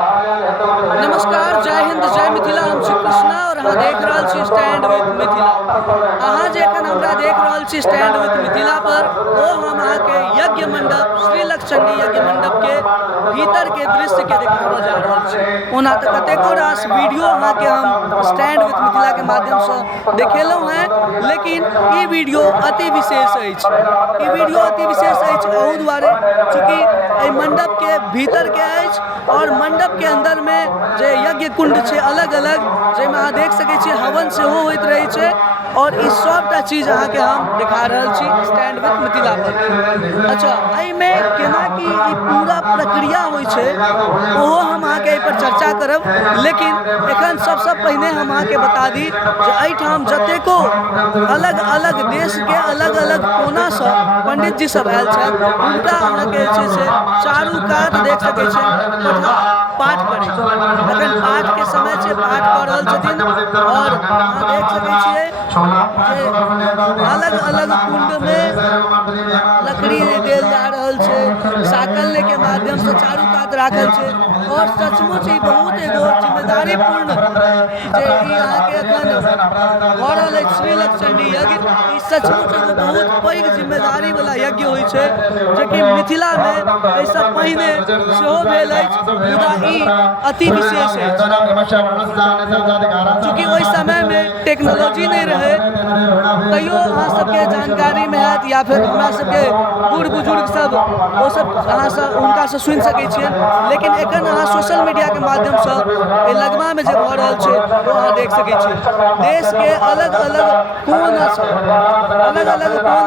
नमस्कार, जय हिंद, जय मिथिला। हम श्री कृष्णा और अहाँ देख रहल छी स्टैंड विथ मिथिला। अहाँ जे एखन हमरा देख रहल छी स्टैंड विथ मिथिला पर, ओ हम अहाँ के यज्ञ मंडप श्री लक्षचंडी यज्ञ मंडप के भीतर के दृश्य के देखाबऽ जा रहल छी। ओना तऽ कतेको रास वीडियो अहाँ के हम स्टैंड विथ मिथिला के माध्यम से देखेलहुँ हैं, लेकिन ई वीडियो अति विशेष अछि। ई वीडियो अति विशेष अछि ओहू दुआरे चूँकि एहि मंडप के भीतर के अछि और मंडप के अंदर में जे यज्ञ कुंड छै अलग अलग, जाहिमे अहाँ देख सकै छियै हवन सेहो होइत रहै छै। और ई सबटा चीज अहाँ के हम दिखा रहल छी स्टैंड विथ मिथिला पर। अच्छा, एहिमे केना की ई पूरा प्रक्रिया होइ छै ओहो हम अहाँ के एहि पर चर्चा करब, लेकिन एखन सबसे पहिने हम अहाँ के बता दी जे एहिठाम जतेको अलग अलग देश के अलग अलग कोना से पंडित जी सब आयल छथि, हुनका अहाँ के जे छै से चारू कात देख सकै छियनि पाठ करै छै। अखन पाठ के समय छै, पाठ कऽ रहल छथिन और अहाँ देख सकै छियै जे अलग अलग कुंड में लकड़ी देल जा रहल छै, साकल्य के माध्यम से चारू कात राखल छै। और सचमुच ई बहुत एगो जिम्मेदारी पूर्ण जे ई अहाँ के एखन भऽ रहल अछि श्री लक्षचंडी यज्ञ, ई सचमुच एगो बहुत पैघ जिम्मेदारी वाला यज्ञ होइ छै, जेकि मिथिला में एहिसँ पहिने सेहो भेल अछि, मुदा ई अति विशेष है। चूँकि ओहि समय में टेक्नोलॉजी नहीं रहे, तैयो अहाँ सबके जानकारी में हैत या फिर हमरा सबके बूढ़ बुजुर्ग सब ओ सब अहाँ सब हुनका से सुनि सकै छियनि, लेकिन एखन अहाँ सोशल मीडिया के माध्यम से एहि लगमा में जे भऽ रहल छै ओ अहाँ देख सकै छियै। देश के अलग अलग कोन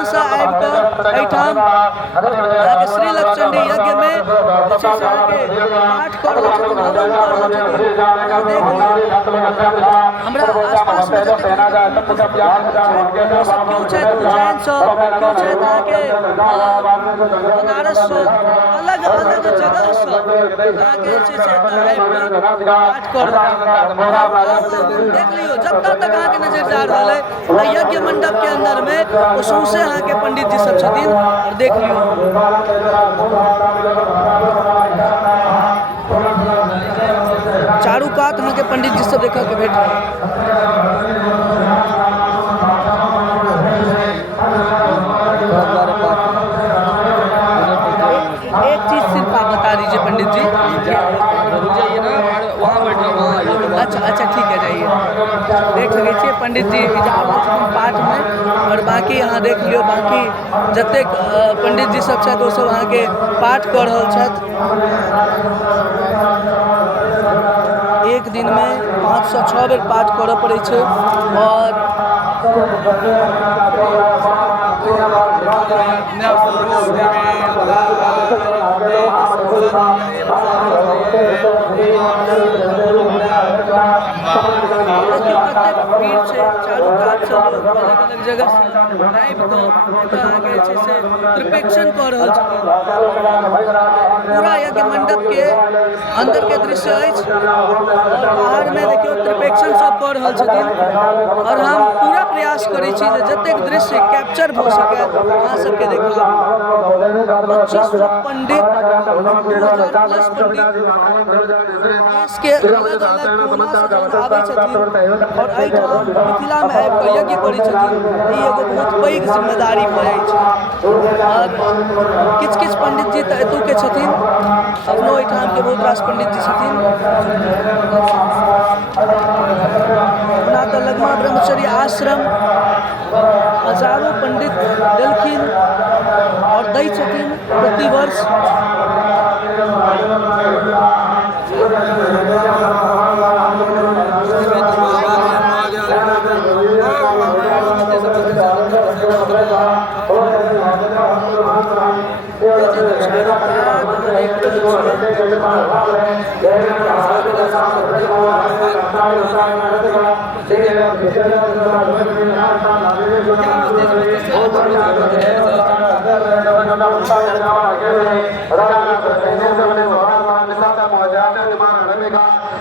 से आबि कऽ एहिठाम अहाँके श्री लक्षचंडी यज्ञ में जे छै से अहाँके पाठ कऽ रहल छथिन, हवन कऽ रहल छथिन। अहाँ देख लियौ हमरा आसपास में जतेक सब केओ छथि उज्जैन से, केओ छथि अहाँके बनारस से, अलग अलग जगह से अहाँके जे छै से आबि कऽ पाठ कऽ रहल छथिन। देख लियौ जतऽ तक अहाँके नजर जा रहल है यज्ञ मंडप के अंदर में, ओ सौंसे अहाँ के पंडित जी सब छथिन। और देख लियौ चारू कात अहाँ के पंडित जी सब देखऽ के भेट एक चीज सिर्फ आप बता दीजिए पंडित जी, जाइए ना वहाँ बैठे। अच्छा ठीक है, जाइए। देख सकै छियै पंडित जी जा रहल छथिन पाठ में, और बाकी अहाँ देख लियौ बाकी जतेक पंडित जी सब छथि ओ सब अहाँ के पाठ कऽ रहल छथि। एक दिन में 5 से 6 बेर पाठ करऽ पड़ै छै। और भीड़ छै चारू कात से, लोग अलग अलग जगह से आबि कऽ आगे जे छै से त्रिपेक्षण कऽ रहल छथिन। पूरा यज्ञ मंडप के अंदर के दृश्य अछि और बाहर में देखियौ त्रिपेक्षण सब कऽ रहल छथिन। और हम पूरा प्रयास करै छी जे जतेक दृश्य कैप्चर भऽ सकै अहाँ सबके देखाबी। 2500 पंडित, 2000 प्लस पंडित देश के अलग अलग कोना से जखन आबै छथिन और एहिठाम मिथिला में आबि कऽ यज्ञ करै छथिन, ई एगो बहुत पैघ जिम्मेदारी भऽ जाइ छै। और किछु किछु पंडित जी तऽ एतौ के छथिन, अपनो एहिठाम के बहुत रास पंडित जी छथिन। ओना तऽ लगमा ब्रह्मचर्य आश्रम हजारों पंडित देलखिन और दै छथिन प्रतिवर्ष।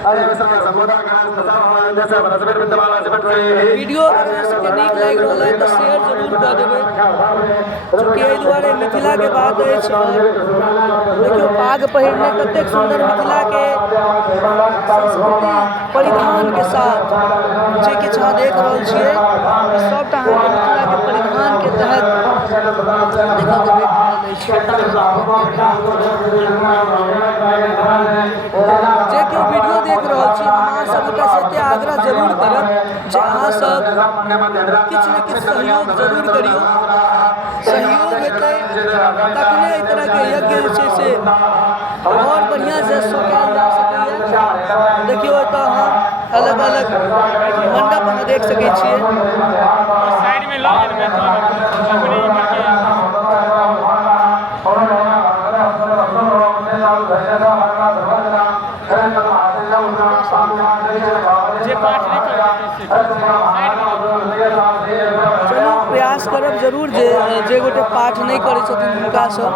वीडियो अगर सबके नीक लागि रहल है तो शेयर जरूर कर देबै, चूँकि एहि दुआरे मिथिला के बात अछि। देखियो पाग पहिरने कतेक सुंदर मिथिला के संस्कृति परिधान के साथ जे किछु अहाँ देख रहल छियै सबटा अहाँके मिथिला के परिधान के तहत देखल के भेट रहल अछि। जे केओ वीडियो देख रहल छी हम अहाँ सब गोटा से एते आग्रह जरूर करब जे अहाँ सब किछु ने किछु सहयोग जरूर करियौ। सहयोग हेतै तखने एहि तरह के यज्ञ जे छै से और बढ़िया से कयल जा सकैए। देखियौ एतऽ अहाँ अलग अलग मंडप अहाँ देख सकै छियै। साइड में लो चलू प्रयास करब जरूर जे गोटे पाठ नहीं करै छथिन हुनका सब,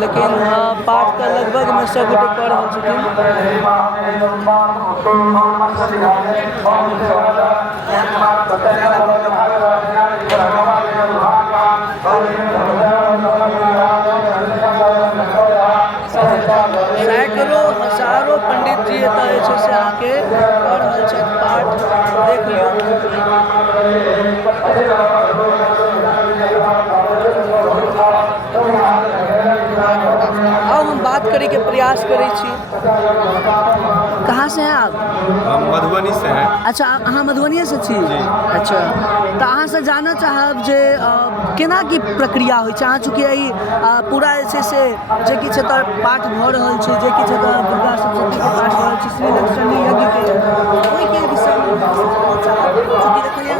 लेकिन पाठ तऽ लगभग में सब गोटे कऽ रहल छथिन। सैकड़ों हजारों पंडित जी एतऽ जे छै से आके कऽ रहल छथि पाठ, देख लियौ। अब हम बात करे के प्रयास करे छी। कहाँ से हैं आप? हम मधुबनी से हैं। अच्छा अहाँ मधुबनी से छी? अच्छा तो अहाँ से जानना चाहब जे केना की प्रक्रिया होइ छै? अहाँ चूँकि ई पूरा जे छै से जे किछु एतऽ पाठ भऽ रहल छै, जे किछु एतऽ दुर्गा सप्तशती के पाठ भऽ रहल छै, श्री लक्ष्मी यज्ञ के, ओहिके विषयमे जानना चाहब। चूँकि देखलियै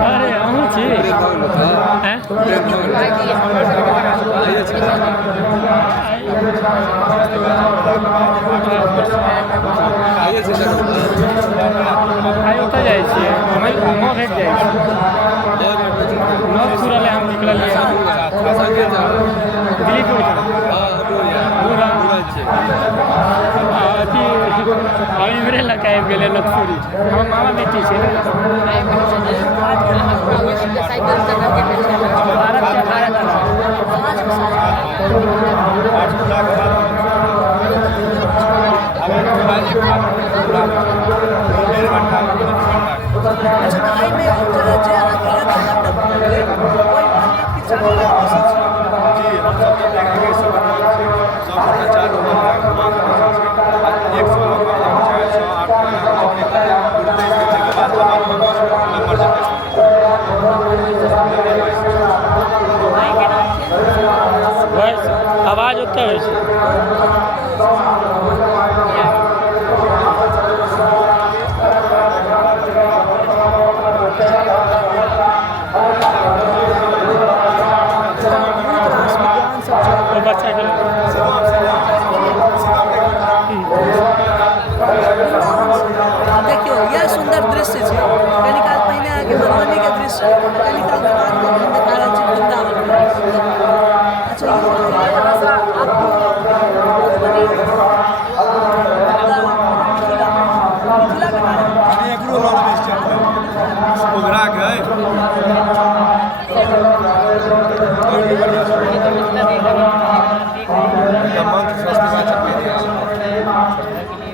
अरे अहूँ छी ओतऽ जाइ छियै हम भेट जाइ छी नौत पूरा हम निकललियै दिल्लीपुर अभी इमरे लग आबि गेलै नौतपुरी। हमर मामा बेटी छै आवाज ओतऽ होइ छै। बच्चा देखियो यह सुंदर दृश्य है। कनी काल पहिने आके मधुबनी के दृश्य, कनी काल के बाद हम दिखा रहल छी वृंदावन।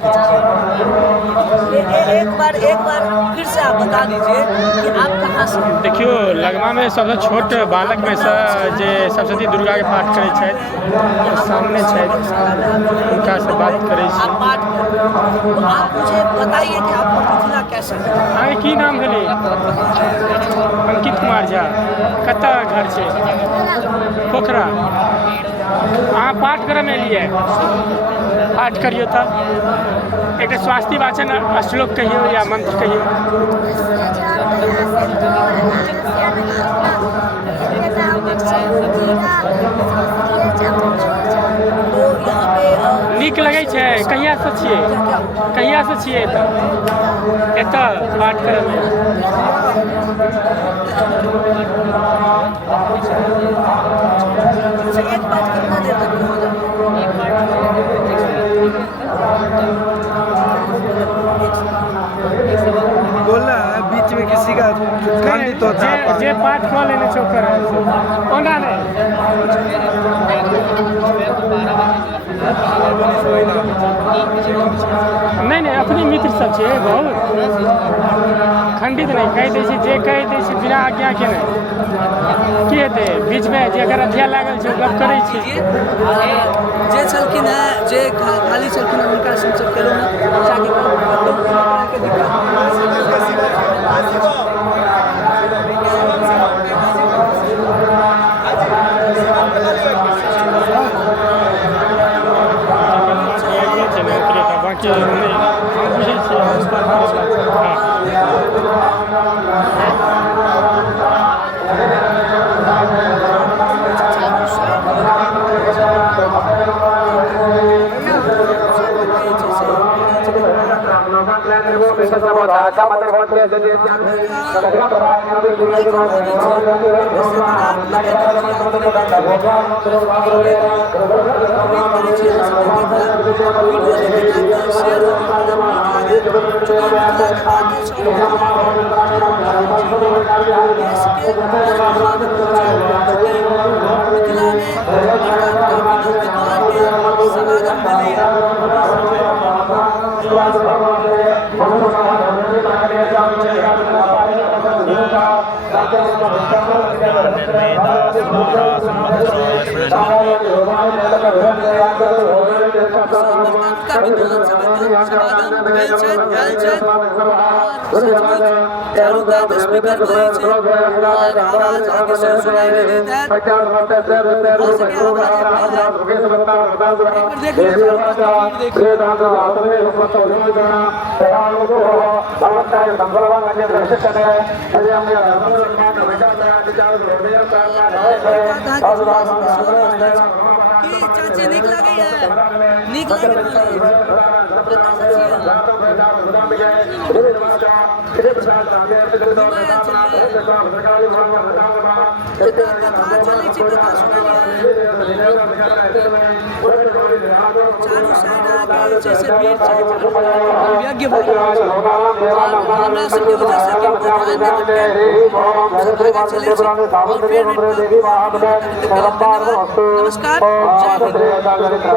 अच्छा एक बार फिर से आप बता दीजिए कि आप कहाँ से? देखियो लगमा में सबसे छोट बालक में से जे सरस्वती दुर्गा के पाठ करे छथि सामने छथि, उनका से बात करे छी। आप पाठ तो आप मुझे बताइए कि आपको मिथिला कैसे? अहाँ की नाम भेलै? अंकित कुमार झा। कतऽ घर छै? पोखरा। अहाँ पाठ करे में एलियै? पाठ करियो तऽ एक स्वास्थ्य वाचन श्लोक कहियो या मंत्र कहियो। नीक लगै छै। कहियासँ छियै एतऽ पाठ करैमे? एक पाठ कितना देर तक हो जाता बोलना है बीच में किसी का खंडित होता है जे पाठ कऽ लेने छै ओकर ओना नहि। नहीं अपने मित्र सब छै बहुत खंडित नहीं कहि दै छै। जे कहि दै छै बिना आज्ञा के नहीं की हेतै। बीचमे जेकर अध्यय लागल छै ओ गप करै छै। जे छलखिन हैं जे खाली छलखिन हैं हुनका संसद के लोग जाके बाकी हम बुझै छियै चाची नीक लगे नीक लगे चारू साइड आगे जैसे भीड़ यज्ञ हमरा सबके वजह से नमस्कार जय हिंद।